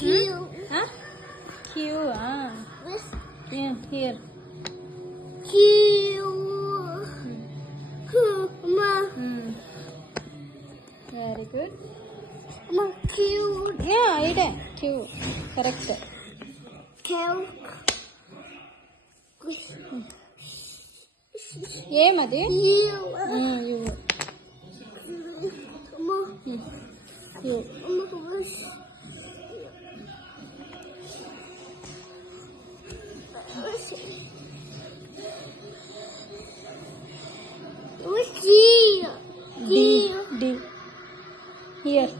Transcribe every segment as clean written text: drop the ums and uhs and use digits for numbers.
Huh? Q. Yeah, here. Very good. Yeah, ide. Q. Correct. ఏమది D. Here.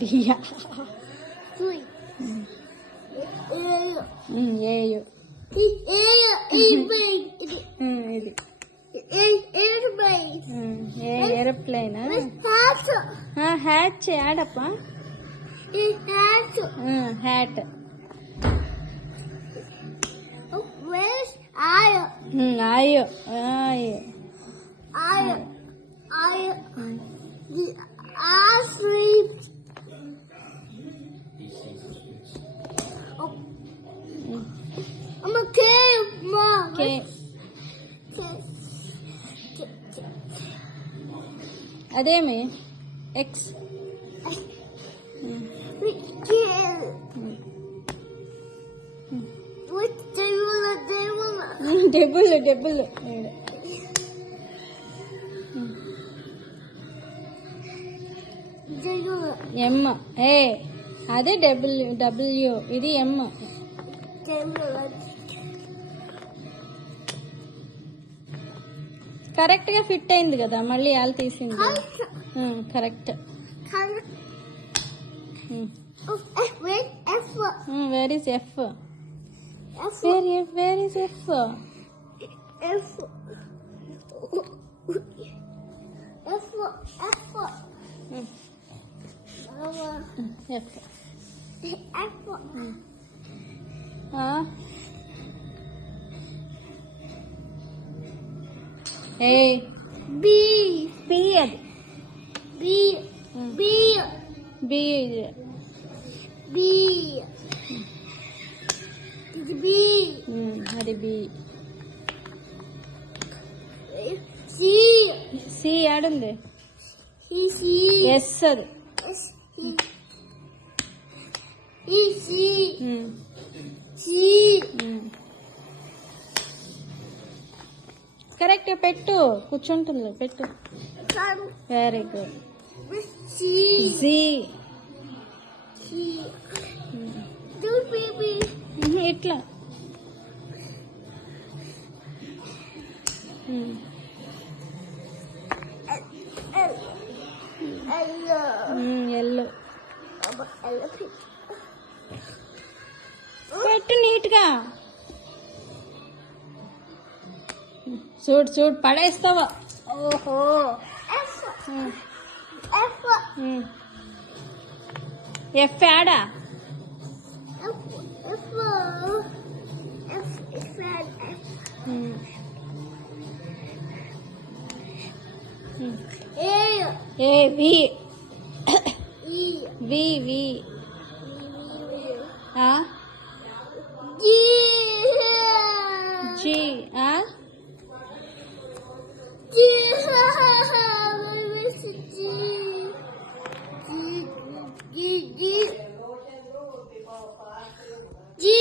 Dia. AU ఇది aeroplane hat యాడప్ప హ్యాట్ ఆయో అదేమి ఎక్స్ డెబుల్ ఎం ఏ అదే డబ్ల్యూ ఇది ఎం కరెక్ట్ గా ఫిట్ అయింది కదా మళ్ళీ వాళ్ళు తీసింది correct where is F where is F A B అది అది బి సి ఆడుంది ఎస్ అది కరెక్ట్ పెట్టు కూర్చుంటుంది పెట్టు వెరీ గుడ్ జీ ఇట్లా ఎల్లో పెట్టు నీట్గా చూడు పడేస్తావా ఓహో ఎఫ్ ఆడా ఏ వి వి జీ